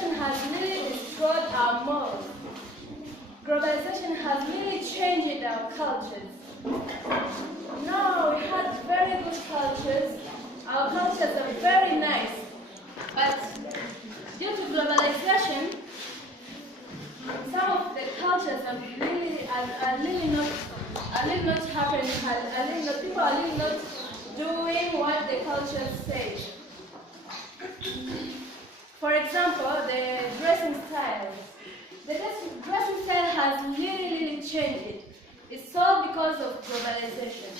globalization has really destroyed our modes. Globalization has really changed our cultures. Now we had very good cultures. Our cultures are very nice. But due to globalization, some of the cultures are really not happening. People are really not doing what the culture says. For example, the dressing style. The dressing style has really changed. It's all because of globalization.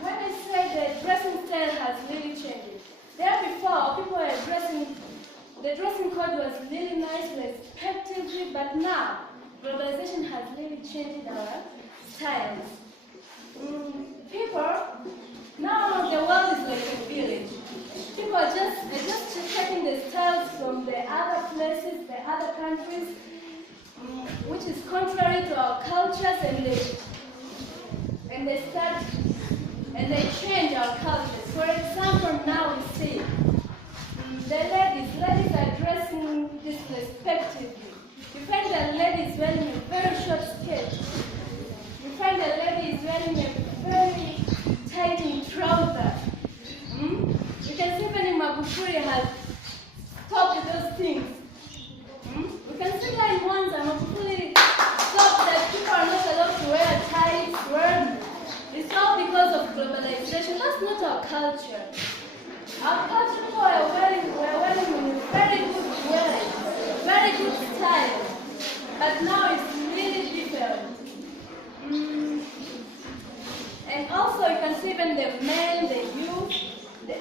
When I say the dressing style has really changed, there before people were dressing, the dressing code was really nice, respectively, but now globalization has really changed our styles. People, now the world is like a village. People are just taking the styles from the other places, the other countries, which is contrary to our cultures, and they change our cultures. For example, now we see the ladies are dressing disrespectively. You find the ladies wearing a very short skirt. You find the ladies wearing a very tight trouser. You can see even Magufuli has stopped those things. We can see that in Mwanza, Magufuli stopped that people are not allowed to wear tights. It's all because of globalization. That's not our culture. Our culture, people are wearing very good style. But now it's really different. And also you can see even the men, the youth,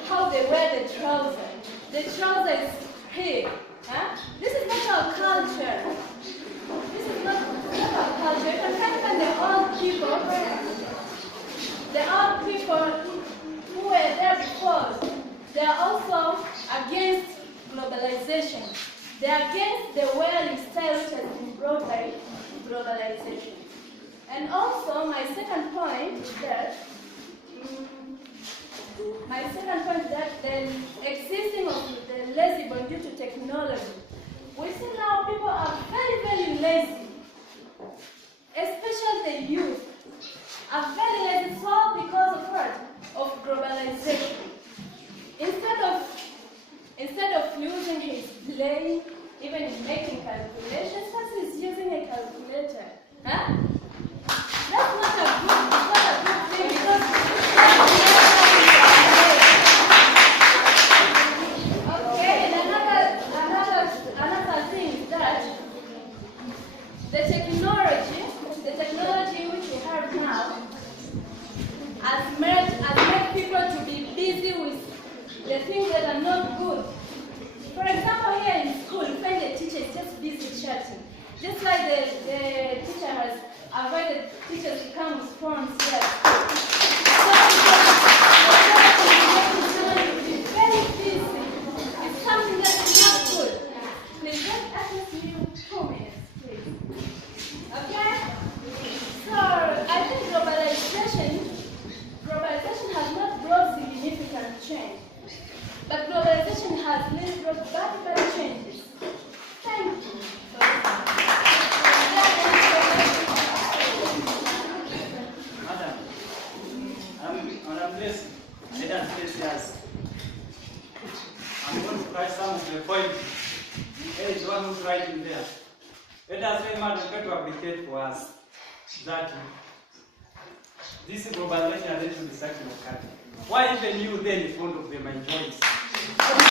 how they wear the trouser. The trouser is here. This is not our culture. This is not our culture. You can find even the old people who were there before. They are also against globalization. They are against the wearing style which has been brought by globalization. And also my second point is that the existing of the lazy born due to technology. We see now people are very lazy, especially the youth are very lazy, so because of what? Of globalization. Instead of using his brain, even in making calculations, he's using a calculator. That's not a good thing because okay, and another thing is that the technology which we have now has made people to be busy with the things that are not good. For example, here in school, you find the teacher is just busy chatting. Just like the teacher has avoided teachers to come with phones here. So be very busy. It's something that is not good. Please just ask me 2 minutes, please. Okay? So I think globalization has not brought significant change. But globalization has really brought very changes. Thank you. Madam Blessing, Madam Blessing, I'm going to write some of the points. There is one who's writing there. Let us say, Madam, try to advocate for us that this globalization has led to the destruction of country. Why even you then in front of them enjoy it?